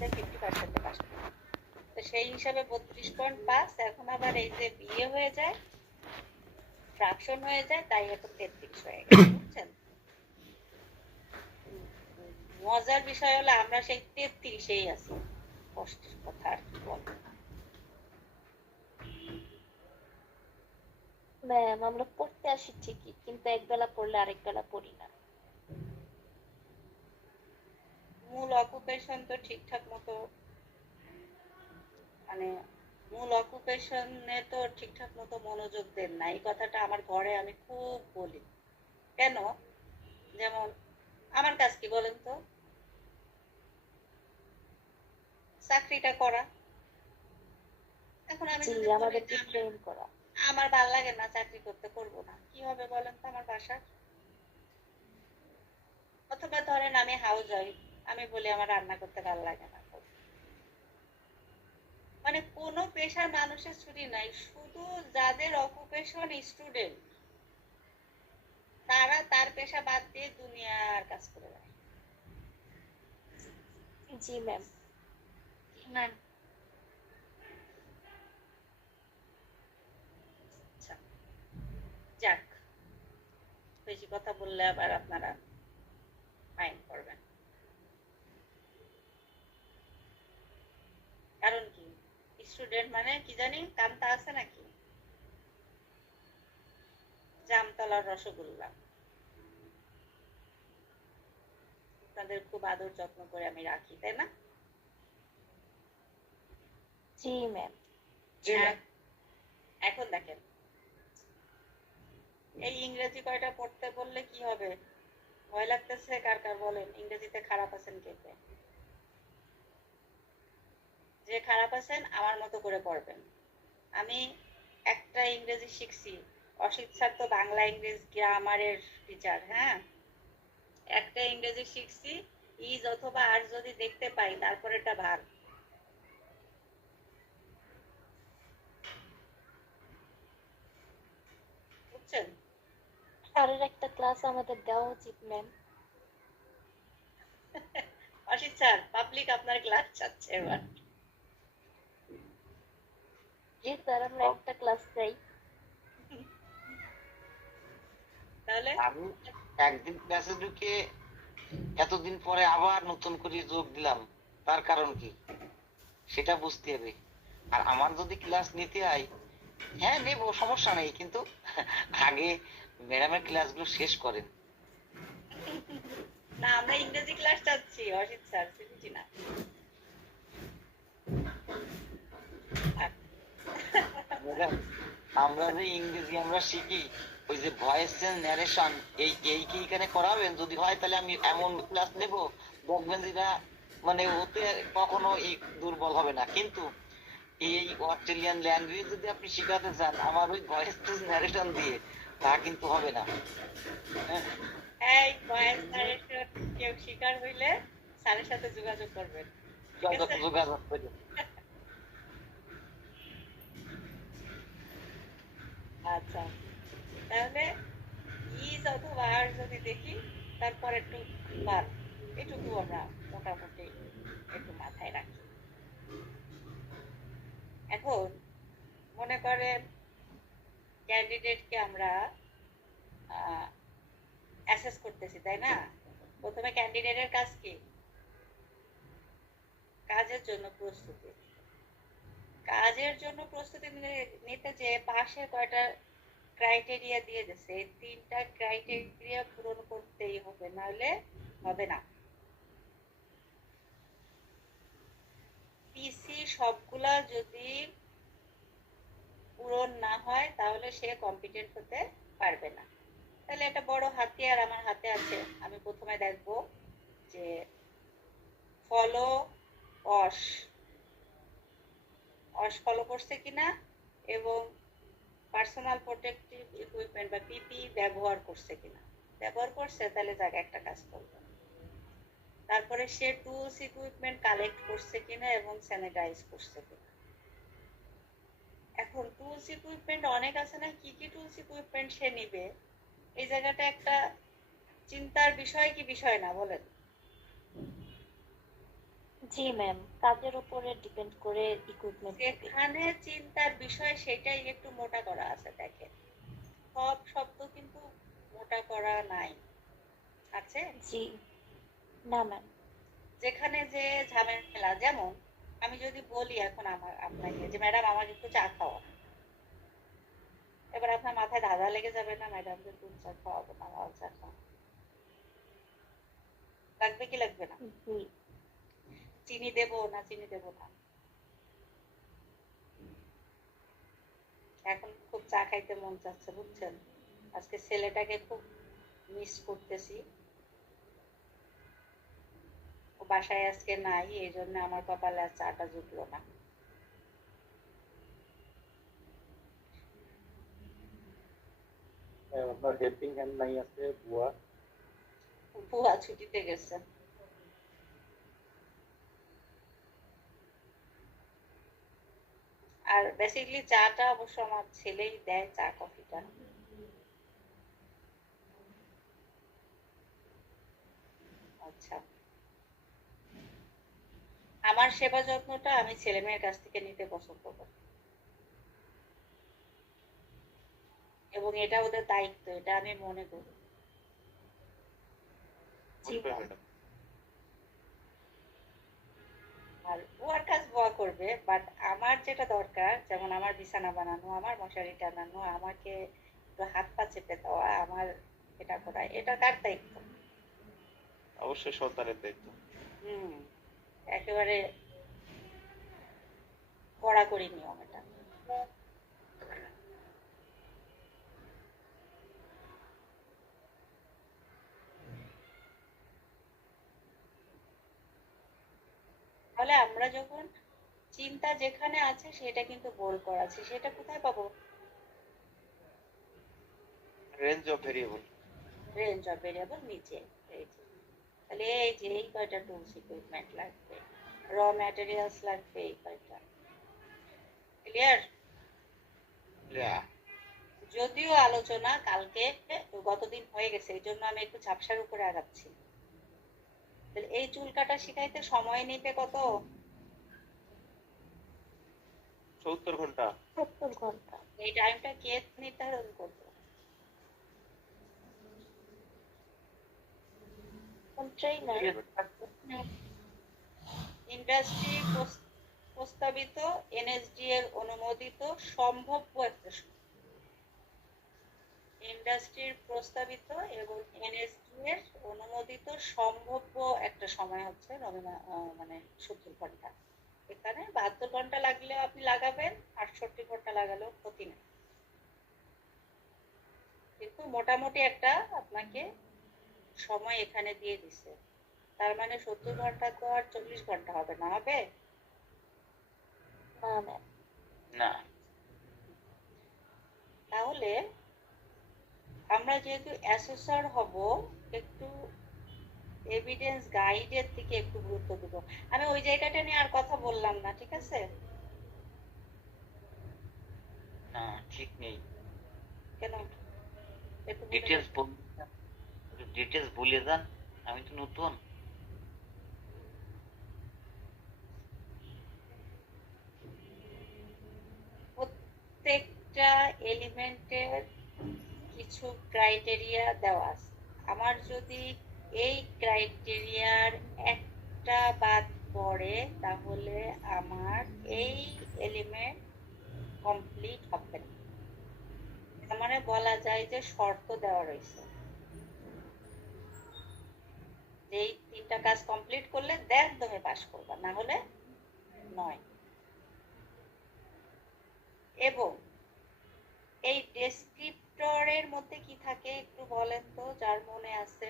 যায় 50% পাস করতে। তো সেই হিসাবে 32.5, এখন আবার এই যে বিয়ে হয়ে যায়, ফ্রাকশন হয়ে যায়, তাই এখন 33 হয়ে গেছে, বুঝছেন? মজার বিষয় হলো আমরা সেই 33-এই আছি। কষ্টের কথা আর কি বলবো। ম্যাম আমরা পড়তে আসি ঠিকই, কিন্তু একবেলা পড়লে আরেক বেলা পড়ি না। মূল অকুপেশন তো ঠিকঠাক মতো, মানে মূল অকুপেশনে তো ঠিকঠাক মতো মনোযোগ দেন না, এই কথাটা আমার ঘরে আমি খুব বলি। কেন? যেমন আমার কাজ কি বলেন তো? চাকরিটা করা। এখন আমি জি, যদি বলি যে আমাদেরকে ট্রেন করা। আমার ভাল লাগে না, চাকরি করতে, করব না, কি হবে বলেন তো আমার বাসার? অথবা ধরেন আমি হাউস ওয়াইফ, আমি বলি আমার রান্না করতে ভালো লাগে না। মানে কোনো পেশার মানুষের ছুটি নাই, শুধু যাদের অকুপেশন স্টুডেন্ট তারা তার পেশা বাদ দিয়ে দুনিয়ার কাজ করে বেড়ায়। জি ম্যাম। না, আচ্ছা, যাক, বেশি কথা বললে আবার আপনারা মাইন্ড করবেন। কারণ কি, স্টুডেন্ট মানে কি জানি কামতা আছে নাকি? জামতলার রসগোল্লা। তাদের খুব আদর যত্ন করে আমি রাখি, তাই না? জি ম্যাম। এখন দেখেন, এই ইংরেজি কয়টা পড়তে বললে কি হবে? ভয় লাগতেছে কার কার বলেন? ইংরেজিতে খারাপ আছেন কে কে? যে খারাপ আছেন আমার মতো করে পড়বেন। আমি একটা ইংরেজি শিখছি, অসিত স্যার তো বাংলা ইংরেজি গ্রামারের টিচার, হ্যাঁ? একটা ইংরেজি শিখছি, ইজ অথবা আর যদি দেখতে পাই তারপর এটা ভাগ, বুঝছেন? স্যারের একটা ক্লাস আমাদের দেওয়া উচিত ম্যাম। অসিত স্যার পাবলিক আপনার ক্লাস চাচ্ছে এবার। জি স্যার, আমরা একটা ক্লাস চাই। তাহলে আমি একদিন ক্লাসে ঢুকে এতদিন পরে আবার নতুন করে যোগ দিলাম, তার কারণ কি সেটা বুঝতে হবে। আর আমার যদি ক্লাস নিতে হয়, হ্যাঁ নেবো, সমস্যা নেই, কিন্তু আগে ম্যাডামের ক্লাসগুলো শেষ করেন। না, আমরা ইংরেজি ক্লাস চাচ্ছি অসিত স্যার, শুনছি না। ম্যাডাম, আমরা যে ইংরেজি আমরা শিখি, ওই যে ভয়েস চেঞ্জ ন্যারেশন, এই কি এখানে করাবেন? যদি হয় তাহলে আমি এমন ক্লাস নেব, দেখবেন যে না, মানে ওতে কখনো এই দুর্বল হবে না। কিন্তু এই অস্ট্রেলিয়ান ল্যাঙ্গুয়েজ যদি আপনি শিখাতে চান আমার ওই ভয়েস চেঞ্জ ন্যারেশন দিয়ে, তা কিন্তু হবে না। হ্যাঁ, এই ভয়েস স্যারের কেউ শিকার হইলে স্যারের সাথে যোগাযোগ করবেন, ঠিক আছে? যোগাযোগ করে। আচ্ছা, তাহলে ইজ অথবা আর যদি দেখি, তারপর একটু বার, এটুকু আমরা মোটামুটি একটু মাথায় রাখি। এখন মনে করেন ক্যান্ডিডেটকে আমরা অ্যাসেস করতেছি, তাই না? প্রথমে ক্যান্ডিডেটের কাজ কি? কাজের জন্য প্রস্তুতি। কাজের জন্য প্রস্তুতি নিতে যে পাশে কয়টা ক্রাইটেরিয়া দিয়ে দিচ্ছে, এই 3টা ক্রাইটেরিয়া পূরণ করতেই হবে, নাহলে হবে না। পিসি সবগুলা যদি পূরণ না হয় তাহলে সে কম্পিটেন্ট হতে পারবে না। তাহলে একটা বড় হাতিয়ার আমার হাতে আছে, আমি প্রথমে দেখব যে ফলো অস অস ফলো করছে কিনা, এবং পার্সোনাল প্রোটেক্টিভ ইকুইপমেন্ট বা পিপি ব্যবহার করছে কিনা। ব্যবহার করছে তাহলে যাকে একটা কাজ করবে। তারপরে সে টুলস ইকুইপমেন্ট কালেক্ট করছে কিনা এবং স্যানিটাইজ করছে কিনা। এখন টুলস ইকুইপমেন্ট অনেক আছে না, কি কি টুলস ইকুইপমেন্ট সে নিবে, এই জায়গাটা একটা চিন্তার বিষয় কি বিষয় না বলেন? জি ম্যাম, কাজের উপরে ডিপেন্ড করে ইকুইপমেন্ট নেবে। যেখানে চিন্তার বিষয় সেটাই একটু মোটা করা আছে, দেখেন সব শব্দ কিন্তু মোটা করা নাই, আছে। জি না ম্যাম। যেখানে যে ঝামেলা, যেমন আমি যদি বলি এখন আপনাকে যে ম্যাডাম আমাকে একটু চা খাওয়া, এবার আপনার মাথায় ধাঁধা লেগে যাবে না, ম্যাডামকে দুধ চা খাওয়াবো না লাল চা খাওয়াবো, লাগবে কি লাগবে না? জি চিনি দেবো না চিনি দেবো না? এখন খুব চা খাইতে মন চাচ্ছে, বুঝছেন, আজকে ছেলেটাকে খুব মিস করতেছি, ও বাসায় আজকে নাই, এই জন্য আমার কপালে আর চাটা জুটলো না। আপনার হেল্পিং হ্যান্ড নাই আছে বুয়া? বুয়া ছুটিতে গেছে। আর বেসিক্যালি চাটা অবশ্য আমার ছেলেই দেয়, চা কফিটা। আচ্ছা, আমার সেবা যত্নটা আমি ছেলে মেয়ের কাছ থেকে নিতে পছন্দ করি, এবং এটা ওদের দায়িত্ব, এটা আমি মনে করি। জি বুঝবে ম্যাম। ম্যাডাম। আর বুয়ার কাজ বুয়া করবে, বাট আমার যেটা দরকার, যেমন আমার বিছানা বানানো, আমার মশারি টানানো, আমাকে একটু হাত পা চেপে দেওয়া, আমার এটা করা, এটা কার দায়িত্ব? অবশ্যই সন্তানের দায়িত্ব। হুম, একেবারে কড়াকড়ি নিয়ম এটা। তাহলে আমরা যখন চিন্তা যেখানে আছে সেটা কিন্তু গোল করা আছে, সেটা কোথায় পাবো? Range of variable. Range of variable নিচে। এই যে, তাহলে এই যে এই কয়টা টুলস ইকুইপমেন্ট লাগবে, র ম্যাটেরিয়ালস লাগবে এই কয়টা। ক্লিয়ার? যদিও আলোচনা কালকে গতদিন হয়ে গেছে, এই জন্য আমি একটু ঝাপসার উপরে আগাচ্ছি। তাহলে এই চুল কাটা শিখাইতে সময় নিতে কত? 70 ঘন্টা। 70 ঘন্টা। এই টাইমটা কে নির্ধারণ করবে? ট্রেনার। ইন্ডাস্ট্রি প্রস্তাবিত, এনএসডি এর অনুমোদিত, সম্ভাব্য একটা ইন্ডাস্ট্রির প্রস্তাবিত এবং এনএসডি এর অনুমোদিত সম্ভাব্য একটা সময় হচ্ছে মানে 70 ঘন্টা। এখানে 72 ঘন্টা লাগলেও আপনি লাগাবেন, 68 ঘন্টা লাগালেও ক্ষতি নেই, কিন্তু মোটামুটি একটা আপনাকে সময় এখানে দিয়ে দিছে। তার মানে 70 ঘন্টা তো আর 40 ঘন্টা হবে না, হবে? না ম্যাম। না। তাহলে আমরা যেহেতু অ্যাসেসর হব, একটু এভিডেন্স গাইডের দিকে একটু গুরুত্ব দেব। আমি ওই জায়গাটা নিয়ে আর কথা বললাম না, ঠিক আছে? না ঠিক নেই। কেন? একটু বলে ডিটেলস দেন। ডিটেলস বলে যান, আমি তো নতুন। প্রত্যেকটা এলিমেন্টের কিছু ক্রাইটেরিয়া দেওয়া আছে। আমার যদি এই ক্রাইটেরিয়ার একটা বাদ পড়ে, তাহলে আমার এই এলিমেন্ট কমপ্লিট হবে না। তার মানে বলা যায় যে শর্ত দেওয়া রয়েছে, যে এই 3টা কাজ কমপ্লিট করলে দেন তুমি পাস করবা, না হলে নয়। এবং এই ডেসক্রিপ্টরের মধ্যে কি থাকে একটু বলেন তো, যার মনে আছে?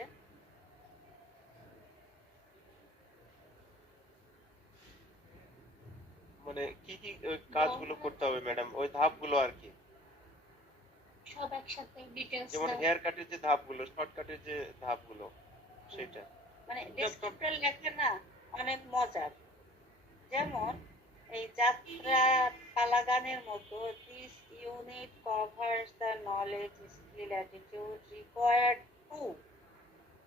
মানে কি কি কাজগুলো করতে হবে ম্যাডাম, ওই ধাপগুলো আর কি? সব একসাথে ডিটেলস যেমন হেয়ার কাটের যে ধাপগুলো, শর্ট কাটের যে ধাপগুলো, সেটা। মানে ডেসক্রিপ্টর লেখা না অনেক মজার, যেমন এই যাত্রা পালা গানের মতো, this unit covers the knowledge skill attitude required to,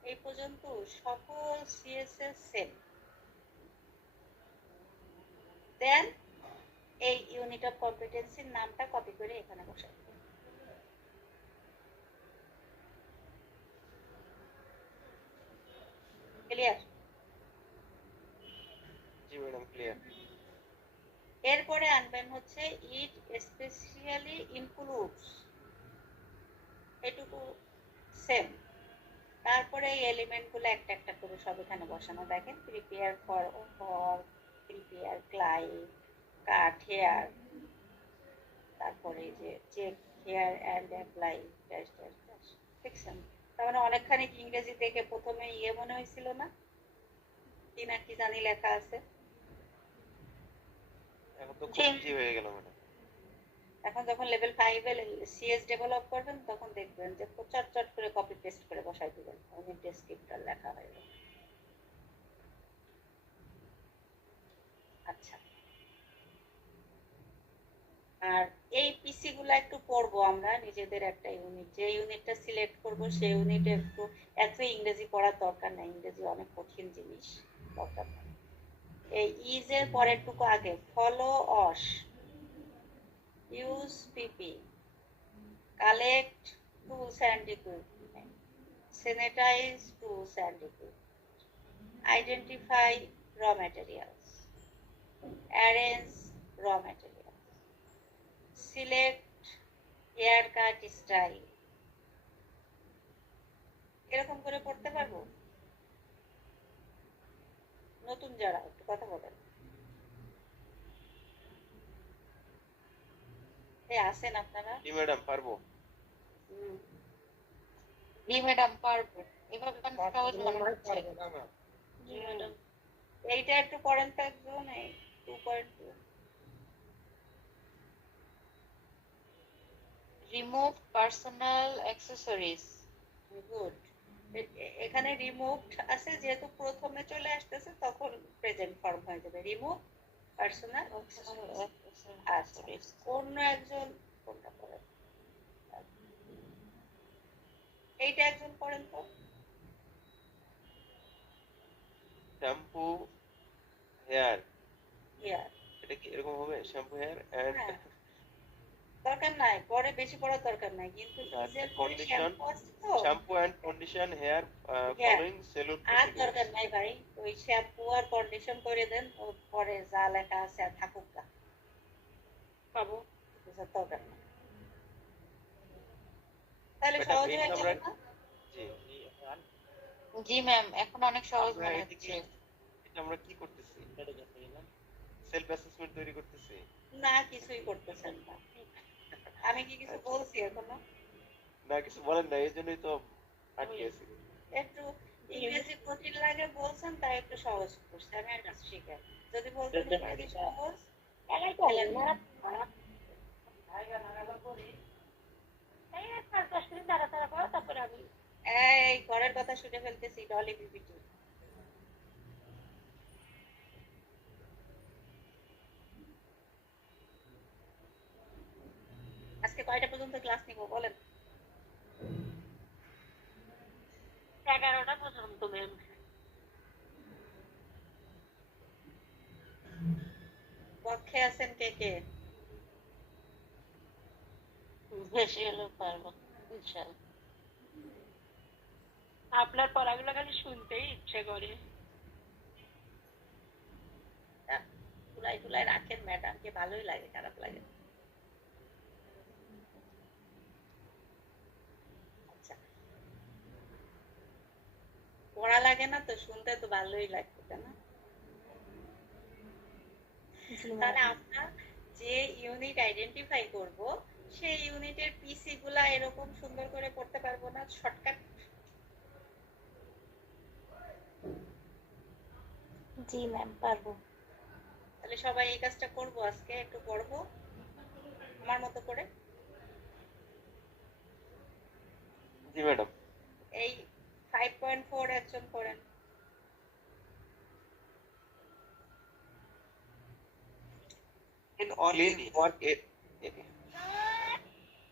এই পর্যন্ত সকল সিএসএস সেম। দেন এই ইউনিট অফ কম্পিটেন্সির নামটা কপি করে এখানে বসাই দিবেন। ক্লিয়ার? জি ম্যাডাম ক্লিয়ার। এরপরে আনবেন হচ্ছে ইট স্পেশালি ইনক্লুডস, এটুকু সেম। তারপরে এই এলিমেন্টগুলো একটা একটা করে সব এখানে বসানো। দেখেন prepare for prepare client, cut hair, তারপরে যে check hair and apply dash dash dash. দেখছেন? তার মানে অনেকখানি ইংরেজি দেখে প্রথমে মনে হয়েছিল না, কি না কি জানি লেখা আছে। এখন তো খুব ইজি হয়ে গেল ম্যাডাম। এখন যখন লেভেল 5 এ সিএস ডেভেলপ করবেন তখন দেখবেন যে চট করে কপি পেস্ট করে বসাই দিবেন, ওই ডেসক্রিপ্টর লেখা হয়ে যাবে। আচ্ছা, আর এই পিসি গুলা একটু পড়বো আমরা নিজেদের একটা ইউনিট, যে ইউনিটটা সিলেক্ট করব সেই ইউনিটে একটু এত ইংরেজি পড়ার দরকার নাই, ইংরেজি অনেক কঠিন জিনিস, দরকার নেই। এই ইজ এর পরেরটুকু আগে, ফলো অস, use PP, collect tools and equipment, sanitize tools and equipment, identify raw materials, arrange raw materials, select haircut style। এরকম করে পড়তে পারবো? নতুন যারা একটু কথা বলেন। আছেন আপনারা? জি ম্যাডাম পারবো। জি ম্যাডাম পারবো, এভাবে সহজ মনে হচ্ছে। জি ম্যাডাম। এইটা একটু পড়েন তো একজন, এই 2.2। Remove personal accessories. গুড। এখানে রিমুভড আছে, যেহেতু প্রথমে চলে আসতেছে তখন প্রেজেন্ট ফর্ম হয়ে যাবে, রিমুভ পার্সোনাল। আচ্ছা, অন্য একজন কোনটা পড়েন? এইটা একজন পড়েন তো। Shampoo hair, hair. এটা কি এরকম হবে? শ্যাম্পু হেয়ার এন্ড দরকার নাই, পরে বেশি পড়ার দরকার নাই, কিন্তু ইজের পরে কন্ডিশন, শ্যাম্পু আছে তো। Shampoo and condition hair following salon আর দরকার নাই ভাই, ওই শ্যাম্পু আর কন্ডিশন করে দেন, ওর পরে যা লেখা আছে আর থাকুক না, পাবো দরকার নাই। তাহলে সহজ হয়ে গেল না? জি জি ম্যাম, এখন অনেক সহজ মনে হচ্ছে। এটা আমরা কি করতেছি? সেলফ অ্যাসেসমেন্ট তৈরি করতেছি? না, কিছুই করতেছেন না। আমি কি কিছু বলছি এখনো? না কিছু বলেন না, এই জন্যই তো আটকে আছি। একটু ইংরেজি কঠিন লাগে বলছেন, তাই একটু সহজ করছি, আমি আর কিছু শিখাই। যদি বলতেন ইংরেজি সহজ, এই ঘরের কথা শুনে ফেলতেছি, ডলি বিবিটি। আজকে কয়টা পর্যন্ত ক্লাস নিব বলেন? 11টা পর্যন্ত ম্যাম। পক্ষে আছেন কে কে? বেশি হলেও পারবো ইনশাআল্লাহ। আপনার পড়াগুলো খালি শুনতেই ইচ্ছে করে। তুলাই তুলাই রাখেন, ম্যাডামকে ভালোই লাগে, খারাপ লাগে। আচ্ছা, পড়া লাগে না তো, শুনতে তো ভালোই লাগবে, তাই না? তাহলে আমরা যে ইউনিট আইডেন্টিফাই করব সেই ইউনিটের পিসি গুলা এরকম সুন্দর করে পড়তে পারবো না শর্টকাট? জি ম্যাম পারবো। তাহলে সবাই এই কাজটা করব, আজকে একটু পড়বো আমার মতো করে। জি ম্যাডাম। এই 5.4 একজন পড়েন।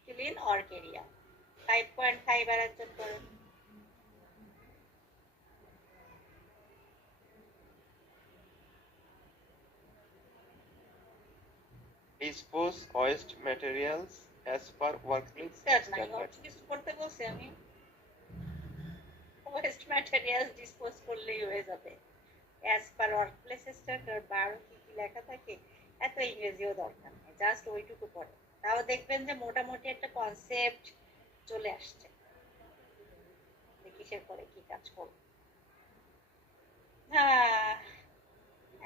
ক্লিন ওয়ার্ক এরিয়া 5.5 আর একজন পড়েন। dispose waste materials as per workplace sir নাই standard. অর্থ কিছু করতে বলছি আমি, ওয়েস্ট ম্যাটেরিয়াল ডিসপোজ করলেই হয়ে যাবে। অ্যাজ পার ওয়ার্কপ্লেস স্ট্যান্ডার্ড বা আরো কি কি লেখা থাকে, এত ইংরেজিও দরকার নেই, জাস্ট ওইটুকু পড়ে, তাও দেখবেন যে মোটামুটি একটা কনসেপ্ট চলে আসছে যে কিসের পরে কি কাজ করব। হ্যাঁ,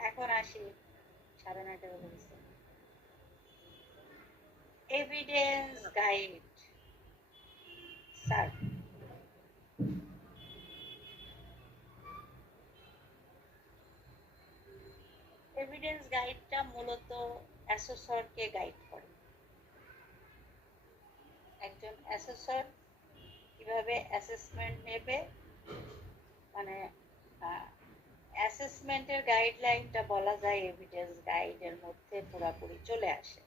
এখন আসি, 9:30 বেজে গেছে। এভিডেন্স গাইড স্যার, এভিডেন্স গাইডটা মূলত অ্যাসেসরকে গাইড করে। একজন অ্যাসেসর কিভাবে অ্যাসেসমেন্ট নেবে, মানে অ্যাসেসমেন্টের গাইডলাইনটা বলা যায় এভিডেন্স গাইডের মধ্যে পুরোপুরি চলে আসে।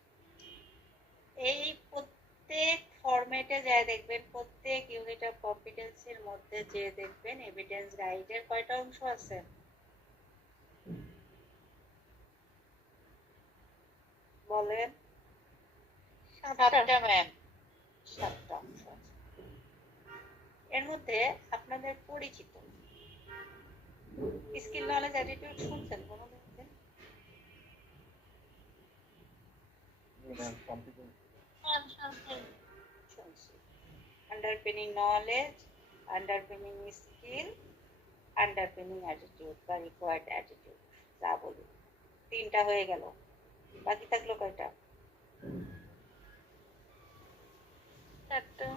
এই প্রত্যেক ফরম্যাটে যায় দেখবেন, প্রত্যেক ইউনিট অফ কম্পিটেন্সির মধ্যে যে দেখবেন এভিডেন্স গাইডের কয়টা অংশ আছে, বলেন? 7টা। ম্যাম। 7টা অংশ আছে। এর মধ্যে আপনাদের পরিচিত স্কিল নলেজ অ্যাটিটিউড শুনছেন কোনোদিন? শুনছি। আন্ডারপিনিং knowledge, underpinning skill, underpinning attitude বা রিকোয়ার্ড অ্যাটিটিউড, যা বলি। 3টা হয়ে গেল, বাকি থাকলো কয়টা? 4টা।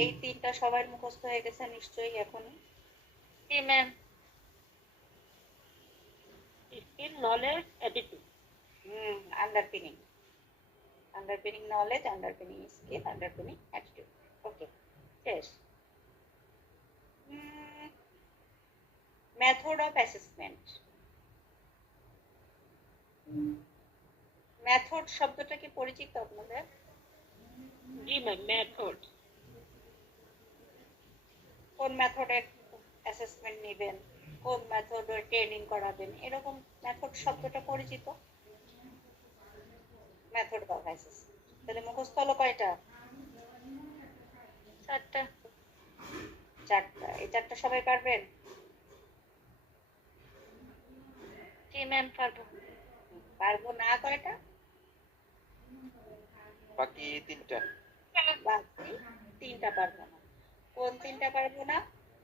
এই 3টা সবার মুখস্থ হয়ে গেছে নিশ্চয়ই এখনই। জি ma'am. Skill, knowledge, attitude. Underpinning, underpinning knowledge, underpinning skill, underpinning attitude. Okay, শেষ। Method of assessment. মেথড শব্দটা কি পরিচিত আপনাদের? জি ম্যাম, মেথড। কোন মেথডে অ্যাসেসমেন্ট নেবেন, কোন মেথডে ট্রেনিং করাবেন, এরকম মেথড শব্দটা পরিচিত। মেথড অফ অ্যাসেসমেন্ট, তাহলে মুখস্থ হলো কয়টা? 4টা। 4টা। এই 4টা সবাই পারবেন? জি ম্যাম, পারবো। পারবো না কয়টা? বাকি 3টা। বাকি 3টা পারবো না। কোন 3টা পারবো না?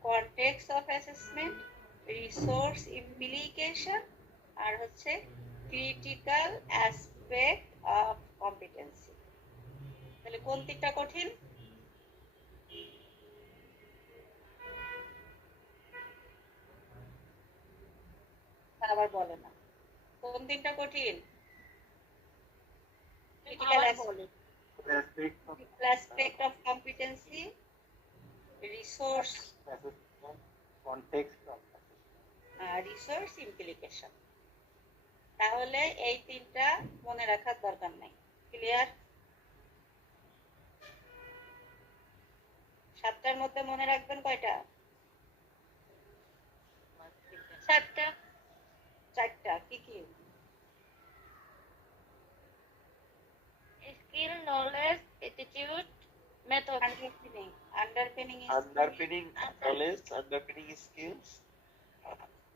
Context of assessment, resource implication, আর হচ্ছে ক্রিটিক্যাল অ্যাসপেক্ট অফ কম্পিটেন্সি। তাহলে কোন 3টা কঠিন? আবার বলে না। কোন 3টা কঠিন? Critical aspect of competency, resource, resource implication. তাহলে এই 3টা মনে রাখার দরকার নাই। ক্লিয়ার? 7টার মধ্যে মনে রাখবেন কয়টা? 4টা। 4টা। কি কি? Skill, knowledge, attitude, method. আন্ডারপিনিং, আন্ডারপিনিং Underpinning knowledge, underpinning skills,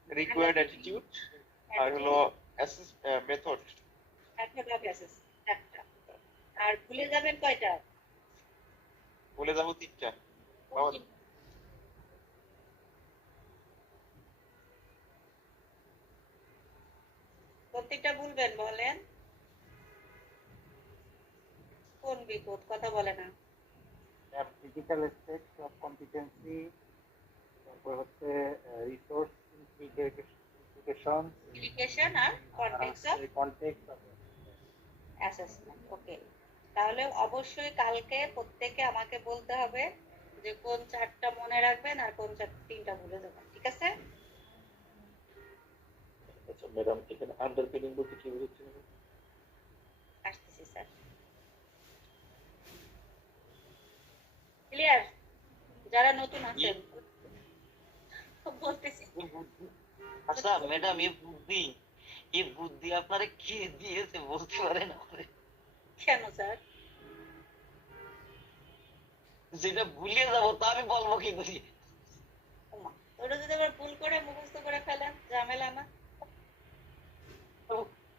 required attitude, আর হলো মেথড। মেথড অফ অ্যাসেসমেন্ট 4টা। আর ভুলে যাবেন কয়টা? বলে যাবো 3টা। বাবা, কোন 3টা ভুলবেন বলেন? কোন বিপদ, কথা বলে না। ক্রিটিক্যাল অ্যাসপেক্ট অফ কম্পিটেন্সি, তারপর হচ্ছে রিসোর্স ইমপ্লিকেশন, ইমপ্লিকেশন আর context of context of assessment. Okay, তাহলে অবশ্যই কালকে প্রত্যেকে আমাকে বলতে হবে যে কোন 4টা মনে রাখবেন আর কোন 3টা ভুলে যাবেন, ঠিক আছে? আচ্ছা ম্যাডাম, এখানে আন্ডারপিনিং বলতে কি বোঝাচ্ছেন? আসতেছি স্যার। ক্লিয়ার? যারা নতুন আছেন বলতেছি। আচ্ছা ম্যাডাম, ये बुद्धि এই বুদ্ধি আপনারা কে দিয়েছে বলতে পারেন আমারে? কেন স্যার? যেটা ভুলে যাবো তা আমি বলবো কি করি? ওমা, ওটা যদি আবার ভুল করে মুখস্থ করে ফেলেন, ঝামেলা না? তো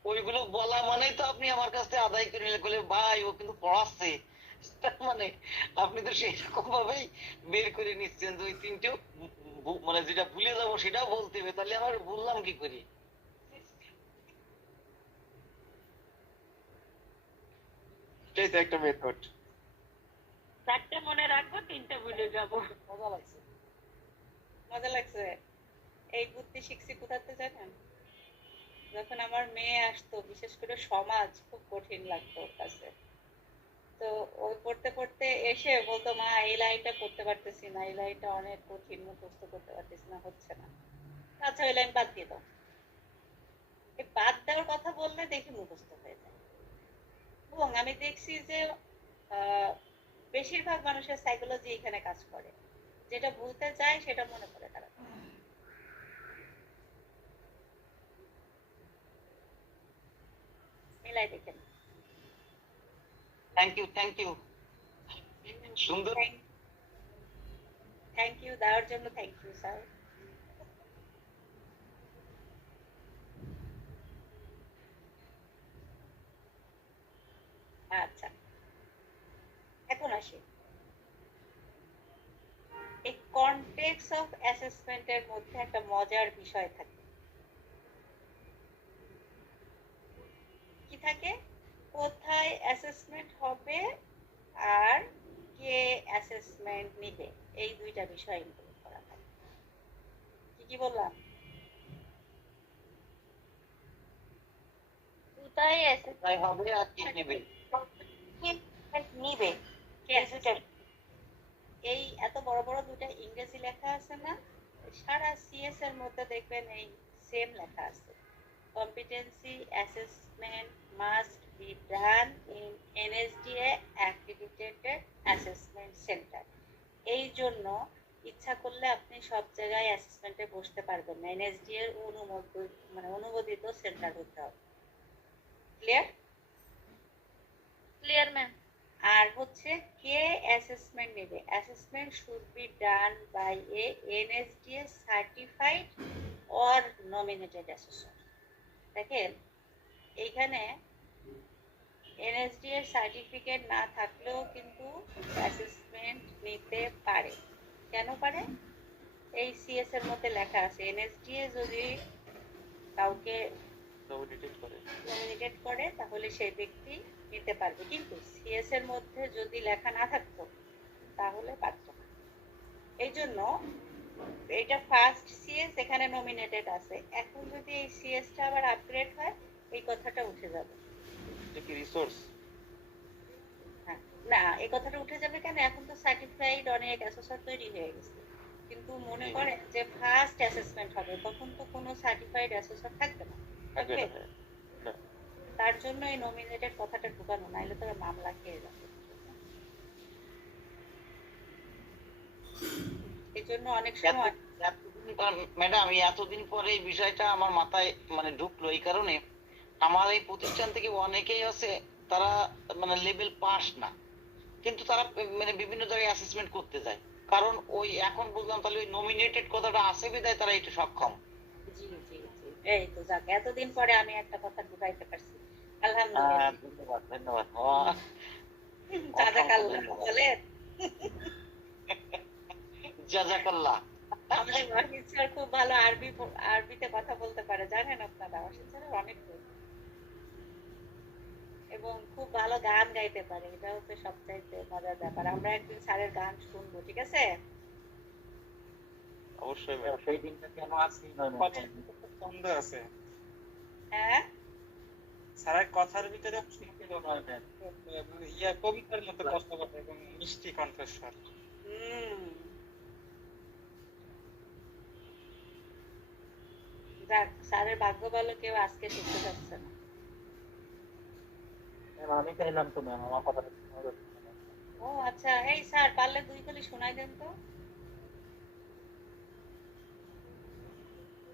ওইগুলো বলা মানেই তো আপনি আমার কাছ থেকে আদায় করে নিলে, বলে ভাই ও কিন্তু পড়াচ্ছে, তার মানে আপনি তো সেরকম ভাবেই বের করে নিচ্ছেন যে ওই তিনটেও মানে যেটা ভুলে যাবো সেটাও বলতে হবে, তাহলে আমার বললাম কি করি? এটাই তো একটা মেথড। 4টা মনে রাখবো, 3টা ভুলে যাবো। মজা লাগছে। এই বুদ্ধি শিখছি কোথাতে জানেন? যখন আমার মেয়ে আসতো, বিশেষ করে সমাজ খুব কঠিন লাগতো ওর কাছে। তো ওই পড়তে পড়তে এসে বলতো, মা এই লাইনটা করতে পারতেছি না, এই লাইনটা অনেক কঠিন, মুখস্থ করতে পারতেছি না, হচ্ছে না। আচ্ছা, ওই লাইন বাদ দিয়ে দাও। এই বাদ দেওয়ার কথা বললে দেখি মুখস্থ হয়ে যায়। এবং আমি দেখছি যে আহ, বেশিরভাগ মানুষের সাইকোলজি এখানে কাজ করে, যেটা ভুলতে চায় সেটা মনে করে তারা। মিলাই দেখেন। Thank you, thank you. সুন্দর। থ্যাংক ইউ দেওয়ার জন্য থ্যাংক ইউ স্যার। আচ্ছা, এখন আসি। এই কনটেক্সট অফ অ্যাসেসমেন্টের মধ্যে একটা মজার বিষয় থাকে। কি থাকে? কোথায় অ্যাসেসমেন্ট হবে আর কে অ্যাসেসমেন্ট নিবে, এই দুইটা বিষয় ইনক্লুড করা থাকে। কি কি বললাম? দুটাই তাই হবে আর কি নেবে? অ্যাসেসমেন্ট নিবে। কে এই দুটার এই এত বড় বড় দুটা ইংরেজি লেখা আছে না, সারা সিএস এর মধ্যে দেখবেন এই সেম লেখা আছে, competency assessment must be done in NSDA accredited assessment center। এই জন্য ইচ্ছা করলে আপনি সব জায়গায় অ্যাসেসমেন্টে বসতে পারবেন না, এনএসডিএ এর অনুমোদিত সেন্টার হতে হবে। ক্লিয়ার? Clear ma'am. আর হচ্ছে কে অ্যাসেসমেন্ট নেবে, assessment should be done by a NSDA certified or nominated assessor. দেখেন, এইখানে এনএসডিএ সার্টিফিকেট না থাকলেও কিন্তু অ্যাসেসমেন্ট নিতে পারে। কেন পারে? এই সিএস এর মধ্যে লেখা আছে, এনএসডিএ যদি কাউকে নমিনেটেড করে। নমিনেটেড করে তাহলে সেই ব্যক্তি নিতে পারবে, কিন্তু সিএস এর মধ্যে যদি লেখা না থাকতো তাহলে পারত না। এই জন্য এটা ফার্স্ট সিএস, এখানে নমিনেটেড আছে। এখন যদি এই সিএসটা আবার আপগ্রেড হয়, এই কথাটা উঠে যাবে। এটা কি রিসোর্স? হ্যাঁ, না, এই কথাটা উঠে যাবে কেন? এখন তো সার্টিফাইড অনেক অ্যাসেসর তৈরি হয়ে গেছে, কিন্তু মনে করেন যে ফার্স্ট অ্যাসেসমেন্ট হবে, তখন তো কোনো সার্টিফাইড অ্যাসেসর থাকবে না। থাকবে থাকবে? না। না। তার জন্য এই নমিনেটেড কথাটা ঢুকানো, নাইলে তো মামলা খেয়ে যাবে। এই জন্য অনেক সময় ম্যাডাম, এতদিন পরে এই বিষয়টা আমার মাথায় মানে ঢুকলো, এই কারণে আমার এই প্রতিষ্ঠান থেকে অনেকেই আছে, তারা মানে লেভেল পাস না, কিন্তু তারা মানে বিভিন্ন জায়গায় অ্যাসেসমেন্ট করতে যায়, কারণ ওই এখন বুঝলাম তাহলে ওই নমিনেটেড কথাটা আছে বিধায় তারা একটু সক্ষম। জি জি জি, এই তো যাক, এতদিন পরে আমি একটা কথা ঢুকাইতে পারছি, আলহামদুলিল্লাহ। ধন্যবাদ, ধন্যবাদ। জাযাকাল্লাহ বলেন। জাযাকাল্লাহ। আমাদের ওয়াহিদ স্যার খুব ভালো আরবিতে কথা বলতে পারে, জানেন আপনারা? ওয়াহিদ স্যারের অনেক গুণ। এবং খুব ভালো গান গাইতে পারে, এটা হচ্ছে সবচাইতে মজার ব্যাপার। আমরা একদিন স্যারের গান শুনবো, ঠিক আছে? অবশ্যই ম্যাম। সেই দিনটা কেন আসি ছন্দ আছে হ্যাঁ, স্যারের কথার ভিতরে কবিতার মতো কথা বলে এবং মিষ্টি কণ্ঠস্বর। হুম, যাক, স্যারের ভাগ্য ভালো, কেউ আজকে শিখতে যাচ্ছে না। আমি চাইলাম তো ম্যাম, আমার কথাটা শোনা যাচ্ছে না। ও আচ্ছা, এই স্যার পারলে দুই কলি শোনাই দেন তো।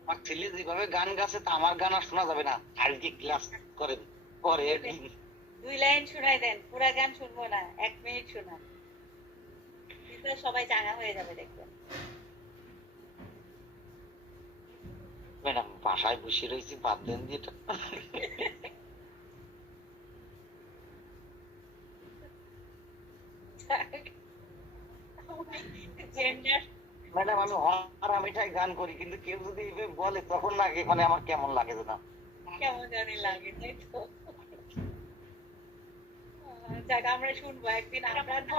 আমার ছেলে যেভাবে গান গাছে তা আমার গান আর শোনা যাবে না। আজকে ক্লাস করেন পরে একদিন। 2 লাইন শোনাই দেন, পুরা গান শুনবো না, 1 মিনিট শোনান, কিন্তু সবাই চাঙা হয়ে যাবে দেখবেন। ম্যাডাম বাসায় বসে রয়েছি, বাদ দেন দিয়ে এটা। জেন্ডার ম্যাডাম আমি হারামিটাই গান করি, কিন্তু কেউ যদি এভাবে বলে তখন না মানে আমার কেমন লাগে না। কেমন জানি লাগে, তাই তো? যাক, আমরা শুনবো একদিন। আমরা না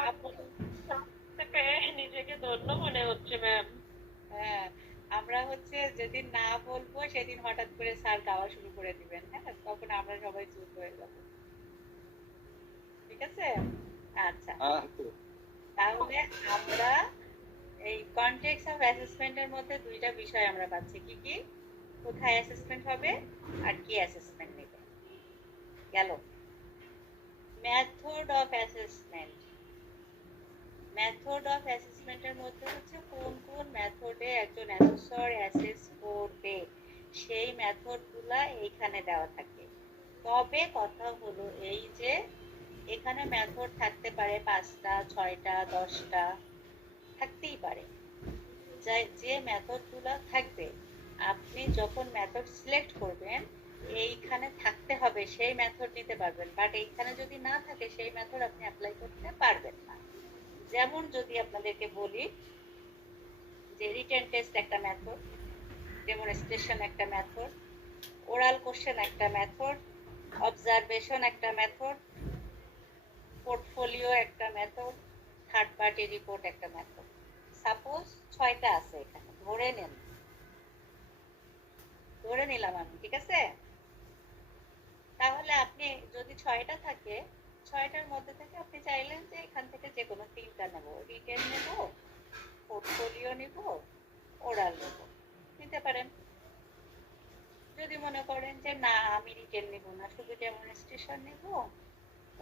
নিজেকে ধন্য মনে হচ্ছে ম্যাম। হ্যাঁ, আমরা হচ্ছে যেদিন না বলবো সেদিন হঠাৎ করে স্যার গাওয়া শুরু করে দিবেন, হ্যাঁ, তখন আমরা সবাই চুপ হয়ে যাবো। ঠিক আছে? আচ্ছা, তাহলে আমরা এই কনটেক্সট অফ অ্যাসেসমেন্টের মধ্যে দুইটা বিষয় আমরা পাচ্ছি। কি কি? কোথায় অ্যাসেসমেন্ট হবে আর কি অ্যাসেসমেন্ট নেবে। গেল। Method of assessment. Method of অ্যাসেসমেন্টের মধ্যে হচ্ছে কোন কোন মেথডে একজন অ্যাসেসর অ্যাসেস করবে, সেই মেথডগুলা এইখানে দেওয়া থাকে। তবে কথা হলো এই যে এখানে মেথড থাকতে পারে 5টা, 6টা, 10টা, থাকতেই পারে। যে মেথডগুলো থাকবে, আপনি যখন মেথড সিলেক্ট করবেন এইখানে থাকতে হবে সেই মেথড নিতে পারবেন, বাট এইখানে যদি না থাকে সেই মেথড আপনি অ্যাপ্লাই করতে পারবেন না। যেমন যদি আপনাদেরকে বলি যে রিটেন টেস্ট একটা মেথড, ডেমনস্ট্রেশন একটা মেথড, ওরাল কোশ্চেন একটা মেথড, অবজারভেশন একটা মেথড, পোর্টফোলিও একটা মেথড, থার্ড পার্টি রিপোর্ট একটা মেথড। সাপোজ 6টা আছে এখানে, ধরে নেন, ধরে নিলাম আমি, ঠিক আছে? তাহলে আপনি যদি 6টা থাকে, 6টার মধ্যে থেকে আপনি চাইলেন যে এখান থেকে যে কোনো 3টা নেব, রিটেন নেব, পোর্টফোলিও নেব, ওরাল নেব, নিতে পারেন। যদি মনে করেন যে না আমি রিটেন নেব না, শুধু ডেমনস্ট্রেশন নেব,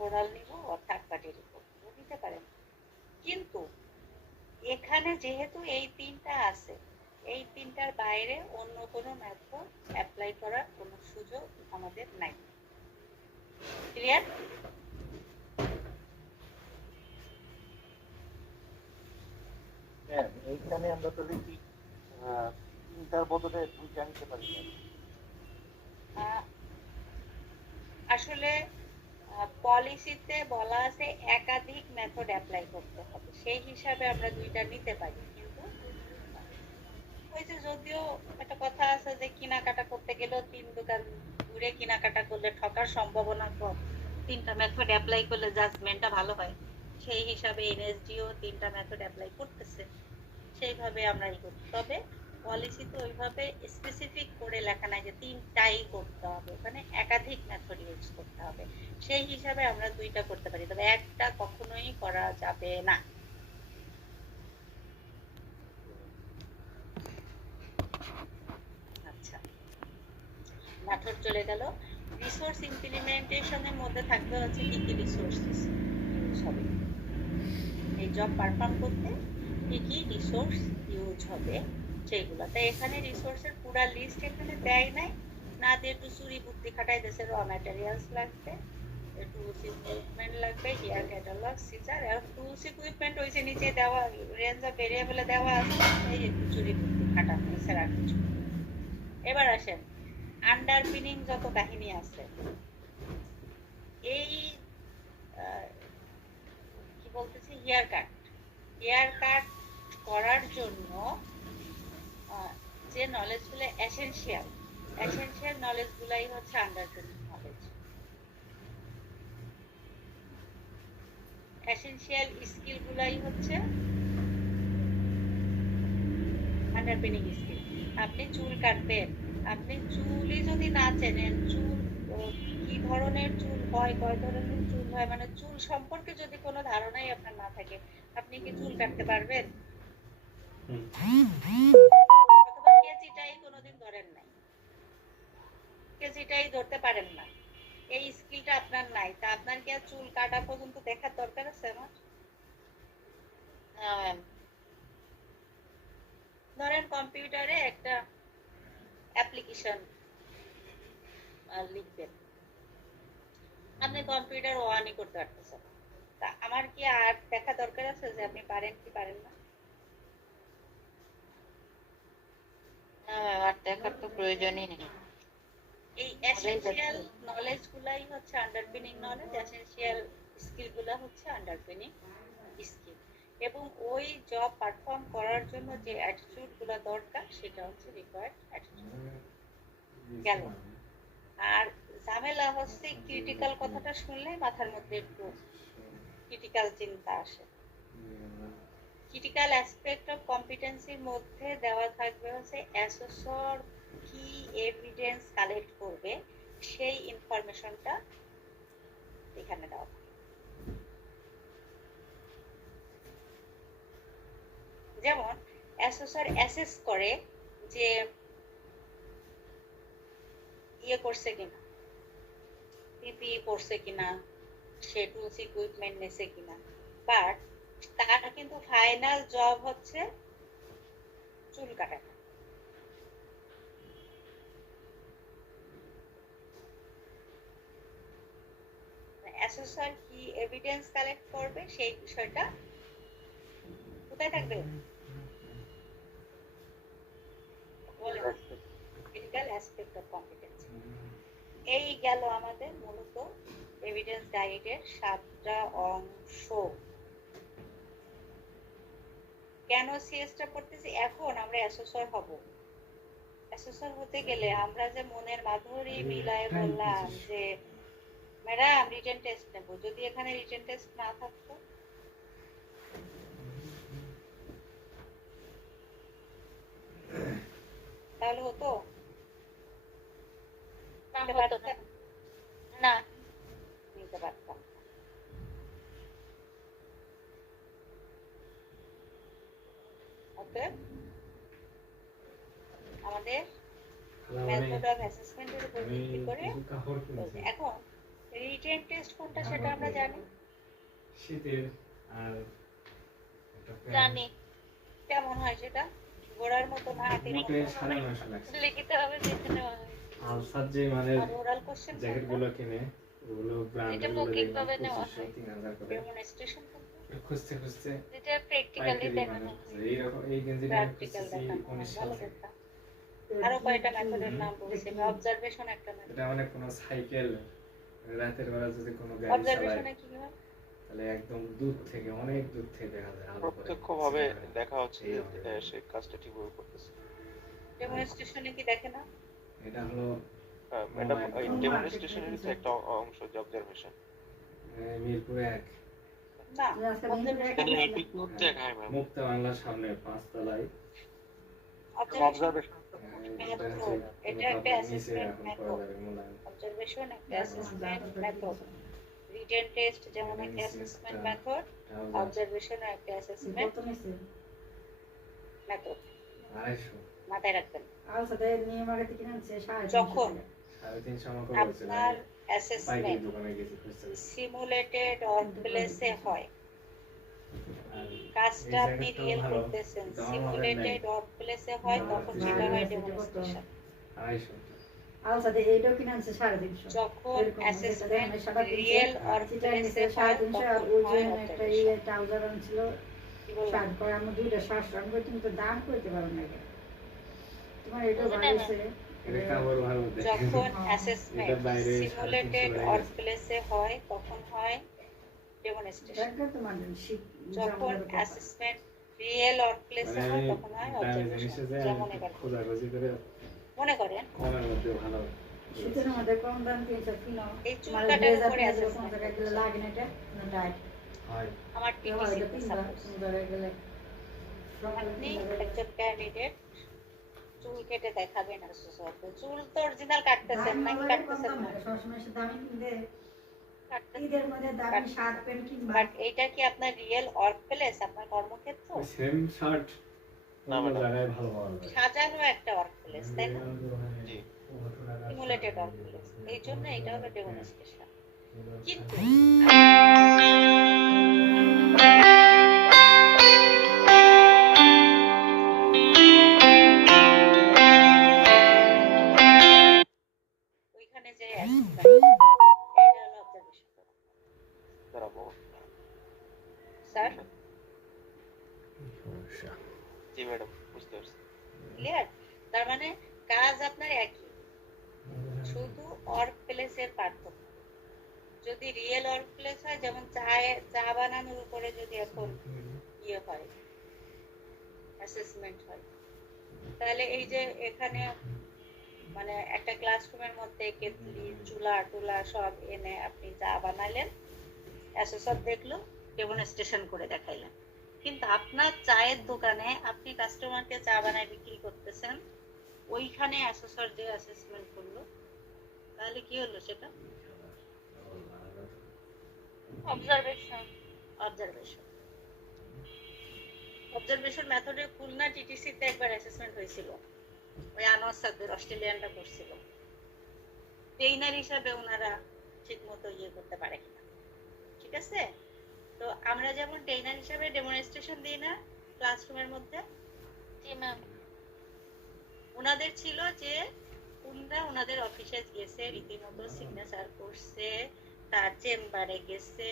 ওরাল নেব, থার্ড পার্টি রিপোর্ট নিতে পারেন। কিন্তু এখানে যেহেতু এই 3টা আছে, এই 3টার বাইরে অন্য কোনো মেথড অ্যাপ্লাই করার কোনো সুযোগ আমাদের নাই। ক্লিয়ার? হ্যাঁ, এইখানে আমরা তো দেখি তিনটার বদলে দুইটা নিতে পারি না। আসলে পলিসিতে বলা আছে একাধিক মেথড অ্যাপ্লাই করতে হবে, সেই হিসাবে আমরা 2টা নিতে পারি। কিন্তু ওই যে যদিও একটা কথা আছে যে কেনাকাটা করতে গেলেও 3 দোকান ঘুরে কেনাকাটা করলে ঠকার সম্ভাবনা কম, 3টা মেথড অ্যাপ্লাই করলে জাজমেন্টটা ভালো হয়, সেই হিসাবে এনএসডিও 3টা মেথড অ্যাপ্লাই করতেছে, সেইভাবে আমরা করি। তবে পলিসিতে ওইভাবে স্পেসিফিক করে লেখা নাই যে 3টাই করতে হবে, ওখানে একাধিক মেথড ইউজ করতে হবে, সেই হিসাবে আমরা 2টা করতে পারি, তবে একটা কখনোই করা যাবে না। আচ্ছা, মেথড চলে গেল। রিসোর্স ইমপ্লিমেন্টেশনের মধ্যে থাকবে হচ্ছে কি কি রিসোর্সেস ইউজ হবে, এই জব পারফর্ম করতে কি কি রিসোর্স ইউজ হবে সেইগুলো। তাই এখানে রিসোর্সের পুরো লিস্ট এখানে দেয় নাই, না দিয়ে একটু চুরি বুদ্ধি খাটাই দিয়েছে। র ম্যাটেরিয়ালস লাগবে, টুলস ইকুইপমেন্ট লাগবে, হিয়ার ক্যাটালগ, সিজার, আর টুলস ইকুইপমেন্ট ওই যে নিচে দেওয়া রেঞ্জ অফ ভেরিয়েবলে দেওয়া আছে, এই একটু চুরি বুদ্ধি খাটানো এছাড়া আর কিছু। এবার আসেন আন্ডারপিনিং যত কাহিনী আছে, এই কি বলতেছি, হেয়ার কাট করার জন্য যে নলেজগুলো এসেনশিয়াল নলেজগুলাই হচ্ছে আন্ডারপিনিং নলেজ। এসেনশিয়াল স্কিলগুলাই হচ্ছে আন্ডারপিনিং স্কিল। আপনি চুল কাটবেন, আপনি চুলই যদি না চেনেন, চুল কি ধরনের চুল হয়, কয় ধরনের চুল হয়, মানে চুল সম্পর্কে যদি কোনো ধারণাই আপনার না থাকে, আপনি কি চুল কাটতে পারবেন? অথবা কেজিটাই কোনোদিন ধরেন নাই, কেজিটাই ধরতে পারেন না, এই স্কিলটা আপনার নাই, তা আপনার কি আর চুল কাটা পর্যন্ত দেখার দরকার আছে আমার? ধরেন কম্পিউটারে একটা অ্যাপ্লিকেশন লিখবেন, আপনি কম্পিউটার অনই করতে পারতেছেন। তা আমার কি আর দেখা দরকার আছে যে আপনি পারেন কি পারেন না? না ম্যাম, আর দেখার তো প্রয়োজনই নেই। এই এসেনশিয়াল নলেজ গুলাই হচ্ছে আন্ডারপিনিং নলেজ, এসেনশিয়াল স্কিল গুলা হচ্ছে আন্ডারপিনিং স্কিল, এবং ওই জব পারফর্ম করার জন্য যে অ্যাটিটিউড গুলা দরকার সেটা হচ্ছে রিকোয়ার্ড অ্যাটিটিউড। গেল। আর ঝামেলা হচ্ছে ক্রিটিক্যাল কথাটা শুনলে মাথার মধ্যে একটু ক্রিটিক্যাল চিন্তা আসে। ক্রিটিক্যাল অ্যাসপেক্ট অফ কম্পিটেন্সির মধ্যে দেওয়া থাকবে হচ্ছে অ্যাসেসর কি এভিডেন্স কালেক্ট করবে সেই ইনফরমেশনটা এখানে দেওয়া থাকবে। যেমন অ্যাসেসর অ্যাসেস করে যে ইয়ে করছে কিনা, পিপি করছে কিনা, সে টুলস ইকুইপমেন্ট নেছে কিনা, বাট তার কিন্তু ফাইনাল জব হচ্ছে চুল কাটাটা। অ্যাসেসর কি এভিডেন্স কালেক্ট করবে সেই বিষয়টা কোথায় থাকবে? Critical aspect of competency. এই গেল আমাদের মূলত এভিডেন্স গাইডের 7টা অংশ। কেন সিএসটা পড়তেছি? এখন আমরা অ্যাসেসর হব। অ্যাসেসর হতে গেলে আমরা যে মনের মাধুরী মিলায় বললাম যে ম্যাডাম রিটেন টেস্ট নেব, যদি এখানে রিটেন টেস্ট না থাকতো তাহলে হতো না, নিতে হতো না। পারতাম? না, নিতে পারতাম। অতএব আমাদের মেথড অফ অ্যাসেসমেন্টের উপর ভিত্তি করে বলতে। এখন রিটেন টেস্ট কোনটা সেটা আমরা জানি। শীতের আর জানি। কেমন হয় সেটা? ঘোড়ার মতো না হাতির মতো? লিখতে 950 লাগছে। লিখিত ভাবে দেখে নেওয়া হয়। আলসার যে মানে আর ওরাল কোশ্চেন জ্যাকেট গুলো কিনে ওগুলো ব্র্যান্ডের এটা গুলো মৌখিক দেখলাম ভাবে নেওয়া 2500 3000 করে ডেমনস্ট্রেশন কোনটা? খুঁজতে খুঁজতে যেটা প্র্যাকটিক্যালি পাইকারি দেখানো মানে হয়। এইরকম এই গেঞ্জিটা আমি প্র্যাকটিক্যাল খুঁজতেছি দেখানো 19 সাল ভালো থেকে। কথা। আরো কয়টা মেথডের নাম বলছি। অবজারভেশন একটা মেথড। এটা মানে কোনো সাইকেল রাতের বেলা যদি কোনো গাড়ি চালায় অবজারভেশনে কি হয়? তাহলে একদম দূর থেকে অনেক দূর থেকে দেখা যায় আলো করে। প্রত্যক্ষভাবে দেখা হচ্ছে যে সে কাজটা ঠিকভাবে করতেছে। ডেমনস্ট্রেশনে কি দেখে না? এটা হলো ম্যাডাম এই ডেমনস্ট্রেশনের তো একটা অংশ যে অবজারভেশন। মিরপুরে 1 না, অবজারভেশন দেখায় ম্যাম। মুক্তা বাংলার সামনে 5 তলায় অবজারভেশন এটা হচ্ছে এটা একটা অ্যাসেসমেন্ট মেথড। মোলায়েম অবজারভেশন একটা অ্যাসেসমেন্ট মেথড। রিটেন টেস্ট যেমন একটা অ্যাসেসমেন্ট মেথড, অবজারভেশন একটা অ্যাসেসমেন্ট মেথড। 250 মাথায় রাখবেন। যখন যখন 350 আমাকে বলছে আপনার পাইকারি অ্যাসেসমেন্ট দোকানে গেছি খুঁজতে সিমুলেটেড ওয়ার্কপ্লেসে হয়, আর কাজটা আপনি রিয়েল করতেছেন, সিমুলেটেড ওয়ার্কপ্লেসে হয়, তখন সেটা হয় ডেমনস্ট্রেশন। 250 যখন অ্যাসেসমেন্ট রিয়েল ওয়ার্কপ্লেসে হয় তখন হয় অবজারভেশন। কি বললাম? এটা কাপড় ভালো যখন অ্যাসেসমেন্ট সিমুলেটেড ওয়ার্কপ্লেসে হয় তখন হয় ডেমনস্ট্রেশন। যখন অ্যাসেসমেন্ট রিয়েল ওয়ার্কপ্লেসে হয় তখন হয় অবজারভেশন। যেমন এবার খোঁজাখুঁজি করে মনে করেন কমের মধ্যে ভালো এই চুল কাটার উপরে অ্যাসেসমেন্ট হয়। আমার টিটিসি আপনি একজন ক্যান্ডিডেট চুল কেটে দেখাবেন অ্যাসেসরকে। চুল তো অরিজিনাল কাটতেছেন নাকি কাটতেছেন না? বাট এইটা কি আপনার রিয়েল ওয়ার্কপ্লেস, আপনার কর্মক্ষেত্র? সেম শার্ট না ম্যাডাম। জায়গায় ভালো পাওয়া যায়। সাজানো একটা ওয়ার্কপ্লেস, তাই না? জি। সিমুলেটেড ওয়ার্কপ্লেস, এই জন্য এটা হলো ডেমনস্ট্রেশন। কিন্তু এটা হলো অবজারভেশন। দাঁড়াবো। স্যার সমস্যা। জি ম্যাডাম, বুঝতে পারছি। ক্লিয়ার? তার মানে কাজ আপনার একই, শুধু ওয়ার্ক প্লেসের পার্থক্য। যদি রিয়েল ওয়ার্ক প্লেস হয়, যেমন চা বানানোর উপরে যদি এখন ইয়ে হয়, অ্যাসেসমেন্ট হয়, তাহলে এই যে এখানে মানে একটা ক্লাসরুমের মধ্যে কেতলি চুলা টুলা সব এনে আপনি চা বানালেন, অ্যাসেসর দেখলো, ডেমনস্ট্রেশন করে দেখাইলেন। কিন্তু আপনার চায়ের দোকানে আপনি কাস্টমারকে চা বানায় বিক্রি করতেছেন, ওইখানে অ্যাসেসর যে অ্যাসেসমেন্ট করলো, তাহলে কি হলো সেটা? অবজারভেশন। অবজারভেশন। অবজারভেশন মেথডে খুলনা টিটিসিতে একবার অ্যাসেসমেন্ট হয়েছিল, ওই আনোয়ার স্যারদের, অস্ট্রেলিয়ানরা করছিল। ট্রেইনার হিসাবে ওনারা ঠিক মতো ইয়ে করতে পারে কিনা, ঠিক আছে? তো আমরা যেমন ট্রেইনার হিসাবে ডেমনস্ট্রেশন দিই না ক্লাসরুমের মধ্যে, জি ম্যাম। ওনাদের ছিল যে ওনাদের অফিসে গেছে, রীতিমতো সিগনেচার করছে, তার চেম্বারে গেছে,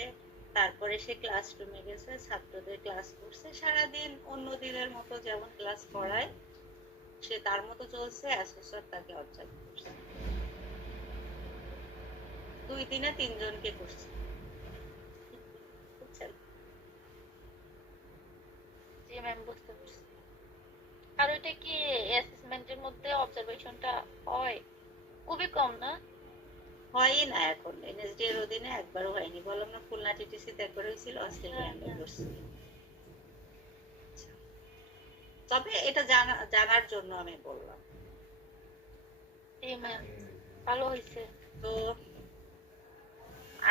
তারপরে সে ক্লাসরুমে গেছে, ছাত্রদের ক্লাস করছে, সারাদিন অন্য দিনের মতো যেমন ক্লাস করায় সে তার মতো চলছে, অ্যাসেসর তাকে অবজার্ভ করছে। 2 দিনে 3 জনকে করছে, বুঝছেন? জি ম্যাম, বুঝতে পারছি। আর ওইটা কি অ্যাসেসমেন্টের মধ্যে অবজারভেশনটা হয়? খুবই কম না? হয়ই না এখন, এনএসডি এর অধীনে একবারও হয়নি। বললাম না খুলনা টিটিসিতে একবার হয়েছিল, অস্ট্রেলিয়ানরা করছে। তবে এটা জানার জন্য আমি বললাম। জি ম্যাম, ভালো হয়েছে। তো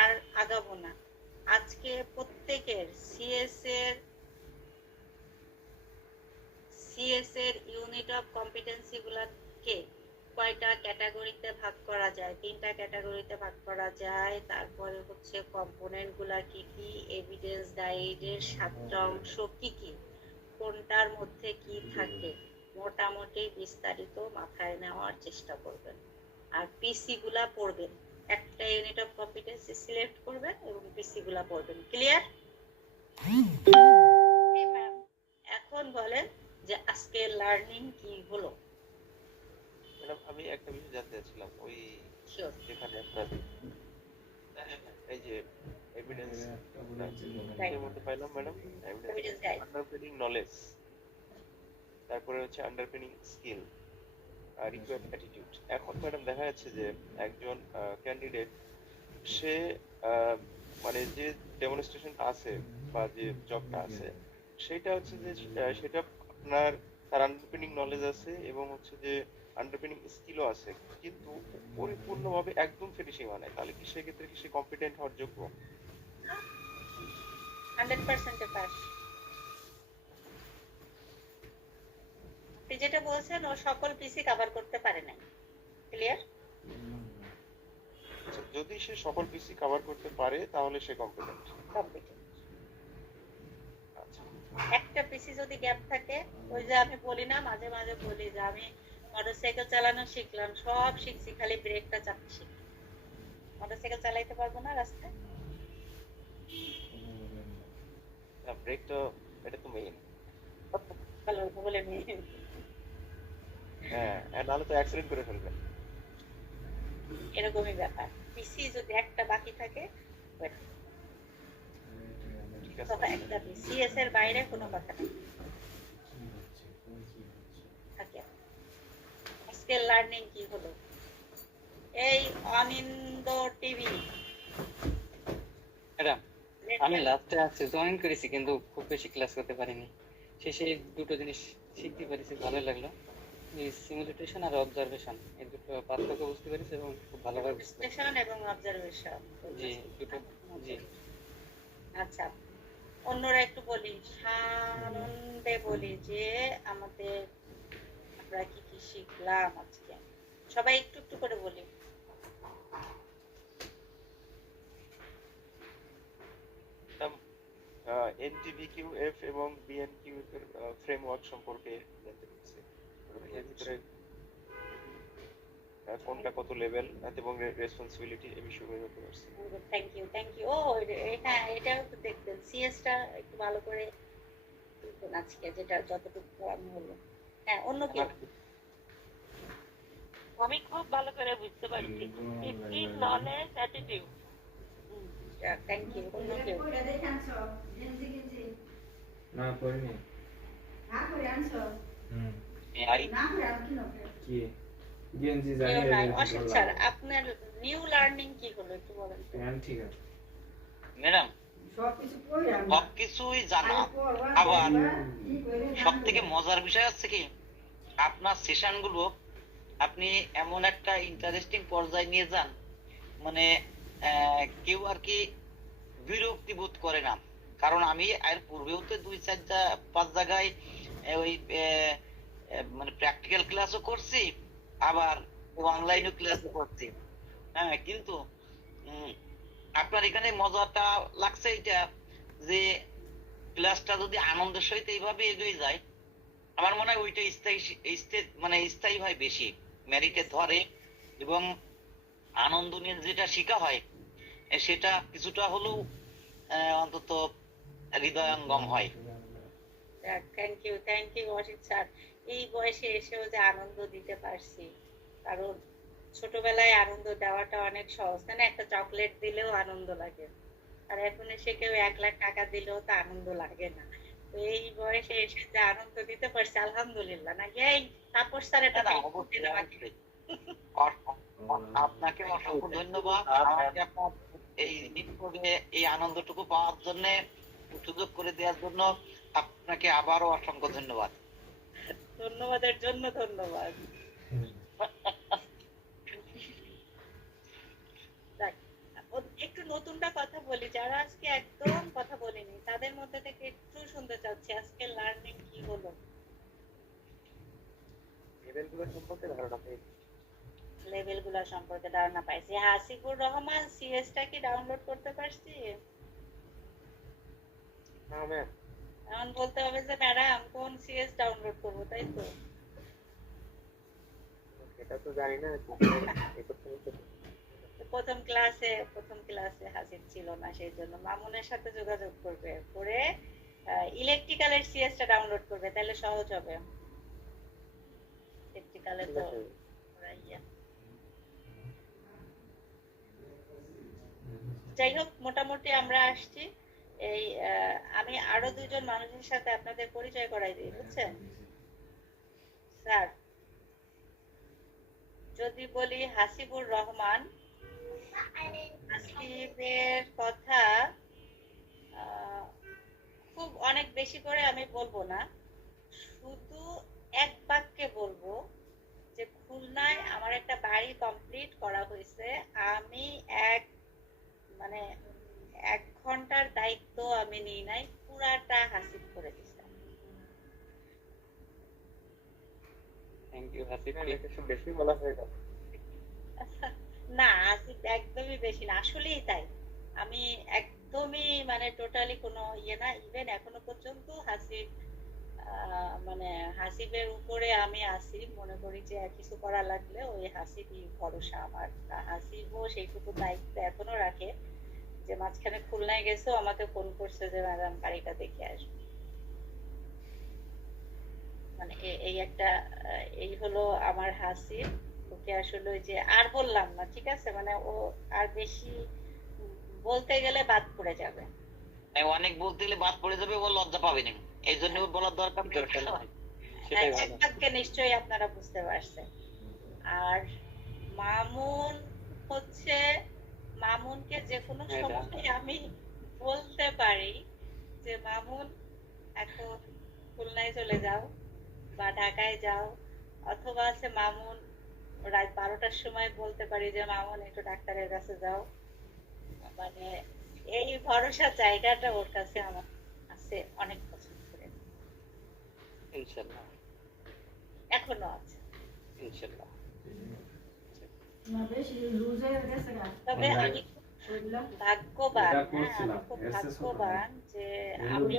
আর আগাবো না, আজকে প্রত্যেকের সিএস এর ইউনিট অফ কম্পিটেন্সি গুলাকে কয়টা ক্যাটাগরিতে ভাগ করা যায়? 3টা ক্যাটাগরিতে ভাগ করা যায়। তারপরে হচ্ছে কম্পোনেন্ট গুলা কি কি, এভিডেন্স গাইডের 7টা অংশ কি কি, কোনটার মধ্যে কি থাকে, মোটামুটি বিস্তারিত মাথায় নেওয়ার চেষ্টা করবেন। আর পিসি গুলা পড়বেন, একটা ইউনিট অফ কম্পিটেন্সি সিলেক্ট করবেন এবং পিসি গুলা পড়বেন। ক্লিয়ার? জি ম্যাম। এখন বলেন যে আজকে লার্নিং কি হলো? ম্যাডাম, আমি একটা বিষয় জানতে চাচ্ছিলাম, ওই শিওর। যেখানে আপনার এই যে এভিডেন্স এর মধ্যে পাইলাম ম্যাডাম, Evidence guide. আন্ডারপিনিং নলেজ, তারপরে হচ্ছে আন্ডারপিনিং স্কিল আর রিকোয়ার্ড অ্যাটিটিউড। এখন ম্যাডাম দেখা যাচ্ছে যে একজন ক্যান্ডিডেট সে মানে যে ডেমনস্ট্রেশন আছে বা যে জবটা আছে, সেটা হচ্ছে যে সেটা আপনার তার আন্ডারপিনিং নলেজ আছে এবং হচ্ছে যে আন্ডারপিনিং স্কিলও আছে, কিন্তু পরিপূর্ণভাবে একদম ফিনিশিং হয় না, তাহলে কি সেক্ষেত্রে কি সে কম্পিটেন্ট হওয়ার যোগ্য? 100% পাস। আপনি যেটা বলছেন ও সকল পিসি কভার করতে পারে নাই। ক্লিয়ার? যদি সে সকল পিসি কভার করতে পারে তাহলে সে কম্পিটেন্ট। কম্পিটেন্ট। আচ্ছা, একটা পিসি যদি গ্যাপ থাকে, ওই যে আমি বলি না, মাঝে মাঝে বলি যে আমি মোটরসাইকেল চালানো শিখলাম, সব শিখছি, খালি ব্রেকটা চাপতে শিখি। মোটরসাইকেল চালাইতে পারবো না রাস্তায়? ব্রেক তো এটা তো মেইন। ভালো বলে নিয়ে হ্যাঁ, আর নাহলে তো অ্যাক্সিডেন্ট করে ফেলবে। এরকমই ব্যাপার। পিসি যদি একটা বাকি থাকে, ঠিক আছে। কথা একটা সিএস এর বাইরে কোনো কথা নেই থাকে। আজকে লার্নিং কি হলো? এই অনিন্দ টিভি ম্যাডাম, আমি লাস্টে আসছে জয়েন করেছি কিন্তু খুব বেশি ক্লাস করতে পারিনি। শেষে দুটো জিনিস শিখতে পেরেছি, ভালো লাগলো। সিমুলেশন আর অবজারভেশন, এই দুটো পার্থক্য বুঝতে পেরেছি এবং খুব ভালোভাবে বুঝতে পেরেছি। বিশ্লেষণ এবং অবজারভেশন। জি, দুটো। জি, আচ্ছা, অন্যরা একটু বলি, সানন্দে বলি যে আমাদের আমরা কি কি শিখলাম আজকে, সবাই একটু একটু করে বলি। এনটিভিকিউএফ এবং বিএনকিউ এর ফ্রেমওয়ার্ক সম্পর্কে জানতে পেরেছি। এর ভিতরে কোনটা কত লেভেল এবং রেসপন্সিবিলিটি এই বিষয়গুলো জানতে পারছি। Thank you. ও হ্যাঁ, এটাও তো দেখবেন, সিএসটা একটু ভালো করে দেখবেন আজকে, যেটা যতটুকু পড়ানো হলো। হ্যাঁ, অন্য কেউ? আমি খুব ভালো করে বুঝতে পারছি। Skill, knowledge, attitude. Thank you. অন্য কেউ? না করিনি। হুম কি গেঞ্জি জানি কেউ নাই। অসিত স্যার, আপনার নিউ লার্নিং কি হলো একটু বলেন তো। ঠিক আছে ম্যাডাম সবকিছুই জানা, আবার সব থেকে মজার বিষয় হচ্ছে কি আপনার সেশন গুলো আপনি এমন একটা ইন্টারেস্টিং পর্যায়ে নিয়ে যান, মানে কেউ আর কি বিরক্তি বোধ করে না। কারণ আমি এর পূর্বেও তো 2-4-5 জায়গায় ওই মানে প্র্যাকটিক্যাল ক্লাসও করছি, আবার অনলাইনও ক্লাসও করছি। হ্যাঁ, কিন্তু আপনার এখানে মজাটা লাগছে এটা যে ক্লাসটা যদি আনন্দের সহিত এইভাবে এগিয়ে যায়, আমার মনে হয় ওইটা স্থায়ী হয়, বেশি মেরিটে ধরে, এবং আনন্দ নিয়ে যেটা শেখা হয় সেটা কিছুটা হলেও অন্তত হৃদয়ঙ্গম হয়। Thank you Asit sir. এই বয়সে এসেও যে আনন্দ দিতে পারছি, কারণ ছোটবেলায় আনন্দ দেওয়াটা অনেক সহজ, তাই না? একটা চকলেট দিলেও আনন্দ লাগে, আর এখন এসে কেউ 1 লাখ টাকা দিলেও তো আনন্দ লাগে না। তো এই বয়সে এসে যে আনন্দ দিতে পারছি, আলহামদুলিল্লাহ। নাকি এই তাপস স্যার এটা আপনাকে অসংখ্য ধন্যবাদ আমাকে আপনার এই আনন্দটুকু পাওয়ার জন্য, সুযোগ করে দেওয়ার জন্য আপনাকে আবারও অসংখ্য ধন্যবাদ। ধন্যবাদের জন্য ধন্যবাদ। একটু নতুনটা কথা বলি, যারা আজকে একদম কথা বলেনি তাদের মধ্যে থেকে একটু শুনতে চাচ্ছি আজকে লার্নিং কি হলো। লেভেলগুলো সম্পর্কে ধারণা পেয়েছি। লেভেলগুলো সম্পর্কে ধারণা পাইছি। হাসিবুর রহমান, সিএসটা কি ডাউনলোড করতে পারছি? হ্যাঁ ম্যাম। এখন বলতে হবে যে ম্যাডাম কোন সিএস ডাউনলোড করব, তাই তো? এটা তো জানি না। প্রথম ক্লাসে হাসিব ছিল না, সেই জন্য মামুনের সাথে যোগাযোগ করবে, করে ইলেকট্রিক্যালের সিএসটা ডাউনলোড করবে, তাহলে সহজ হবে। ইলেকট্রিক্যালে তো যাই হোক, মোটামুটি আমরা আসছি। এই আমি আরো 2জন মানুষের সাথে আপনাদের পরিচয় করাই দিই, বুঝছেন স্যার? যদি বলি হাসিবুর রহমান, হাসিবের কথা খুব অনেক বেশি করে আমি বলবো না, শুধু এক বাক্যে বলবো যে খুলনায় আমার একটা বাড়ি কমপ্লিট করা হয়েছে। আমি 1 ঘন্টার দায়িত্ব আমি নিই নাই, পুরাটা হাসিব করে দিছিলাম। Thank you Hasib. একটু বেশি বলা হয়ে গেল। না, হাসিব একদমই বেশি না, আসলেই তাই। আমি একদমই টোটালি কোনো ইয়ে না। ইভেন এখনো পর্যন্ত হাসিবের উপরে আমি আসি, মনে করি যে কিছু করা লাগলে ওই হাসিবই ভরসা আমার। হাসিবও সেইটুকু দায়িত্ব এখনো রাখে, যে মাঝখানে খুলনায় গেছে আমাকে ফোন করছে যে ম্যাডাম বাড়িটা দেখে আসবে। এই একটা এই হলো আমার হাসিব। ওকে আসলে ওই যে আর বললাম না, ঠিক আছে? ও আর বেশি বলতে গেলে বাদ পড়ে যাবে, অনেক বলতে গেলে বাদ পড়ে যাবে, ও লজ্জা পাবে না, এই জন্য বলার দরকার একটাকে নিশ্চয়ই আপনারা বুঝতে পারছেন। আর মামুন হচ্ছে, মামুনকে যে কোনো সময় আমি বলতে পারি যে মামুন এখন খুলনায় চলে যাও বা ঢাকায় যাও, অথবা আছে মামুন রাত 12টার সময় বলতে পারি যে মামুন একটু ডাক্তারের কাছে যাও। এই ভরসা জায়গাটা ওর কাছে আমার আছে, অনেক পছন্দ করে, ইনশাআল্লাহ এখনো আছে ইনশাআল্লাহ। তবে আমি ভাগ্যবান, আমি খুব ভাগ্যবান যে আমি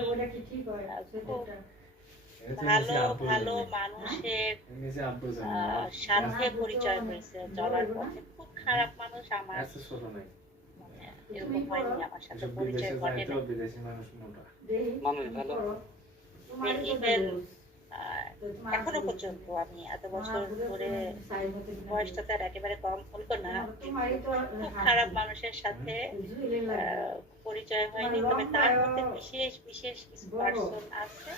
ভালো ভালো মানুষের আব্বু জানে সাথে পরিচয় হয়েছে চলার পথে। খুব খারাপ মানুষ আমার এত ছোট নাই মানে এরকম হয়নি, আমার সাথে এসব পরিচয় বিদেশে ঘটে যাইতো নাই। বিদেশি মানুষ মোটা মানুষ ভালো। ইভেন এখনো পর্যন্ত আমি এত বছর ধরে, বয়সটা তো আর একেবারে কম হলো না, কিন্তু খুব খারাপ মানুষের সাথে পরিচয় হয়নি। তবে তার মধ্যে বিশেষ বিশেষ পার্সন আছে,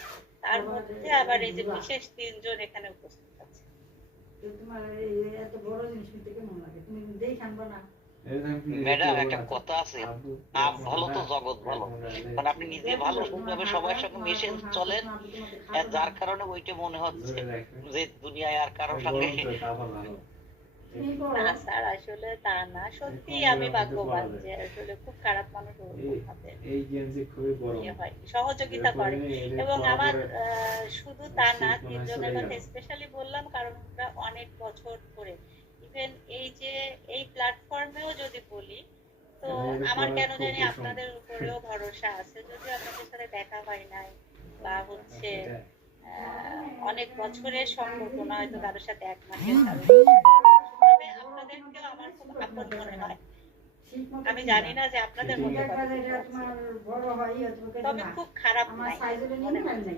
তার মধ্যে আবার এই যে বিশেষ 3 জন এখানে উপস্থিত আছে। ম্যাডাম একটা কথা আছে, আপ ভালো তো জগৎ ভালো, কারণ আপনি নিজে ভালো সুন্দরভাবে সবার সঙ্গে মিশে চলেন, যার কারণে ওইটা মনে হচ্ছে যে দুনিয়ায় আর কারোর সঙ্গে না স্যার, আসলে তা না, সত্যি আমি ভাগ্যবান যে আসলে খুব খারাপ মানুষ ওরকম ভাবে এই গেঞ্জি খুবই বড় ইয়ে হয়, সহযোগিতা করে। এবং আমার শুধু তা না, 3 জনের কথা স্পেশালি বললাম কারণ ওরা অনেক বছর ধরে, ইভেন এই যে এই প্ল্যাটফর্মেও যদি বলি, তো আমার কেন জানি আপনাদের উপরেও ভরসা আছে, যদিও আপনাদের সাথে দেখা হয় নাই বা হচ্ছে অনেক বছরের সম্পর্ক না, হয়তো কারোর সাথে 1 মাসের, তবে আপনাদেরকেও আমার খুব আপন মনে হয়। আমি জানি না যে আপনাদের মধ্যে কতটুকু আছে, তবে খুব খারাপ নাই মনে হয়।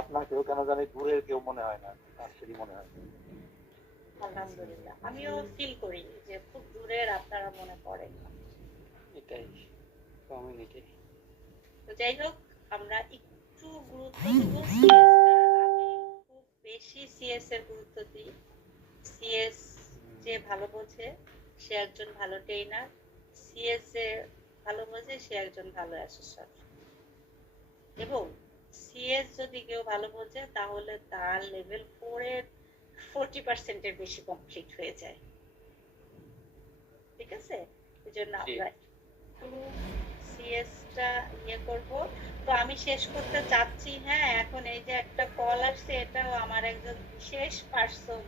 আপনাকেও কেন জানি দূরের কেউ মনে হয় না, কাছেরই মনে হয়। আলহামদুলিল্লাহ, আমিও ফিল করি যে খুব দূরের আপনারা মনে পড়েন না। এটাই কমিউনিটি। তো যাই হোক, আমরা একটু গুরুত্ব দেব সিএসটা। আমি খুব বেশি সিএস এর গুরুত্ব দিই। সিএস যে ভালো বোঝে সে একজন ভালো ট্রেনার, সিএস যে ভালো বোঝে সে একজন ভালো অ্যাসেসর। এবং সিএস যদি কেউ ভালো বোঝে তাহলে তার লেভেল 4 এর 40% এর বেশি কমপ্লিট হয়ে যায়। ঠিক আছে, এই জন্য আমরা সিএসটা ইয়ে করব। তো আমি শেষ করতে চাচ্ছি। হ্যাঁ, এখন এই যে একটা কল আসছে, এটাও আমার একজন বিশেষ পার্সন,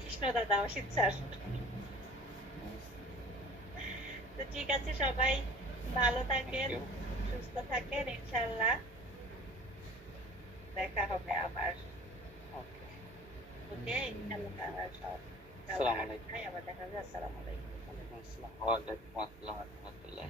কৃষ্ণ দাদা, অসিত স্যার। তো ঠিক আছে, সবাই ভালো থাকেন, সুস্থ থাকেন, ইনশাআল্লাহ দেখা হবে আবার। ওকে, ইনশাআল্লাহ সব আসসালামু আলাইকুম। আবার দেখা হবে। আসসালামু আলাইকুম। ওয়ালাইকুম আসসালাম। ওয়ালাইকুম আসসালাম ওয়া রাহমাতুল্লাহ।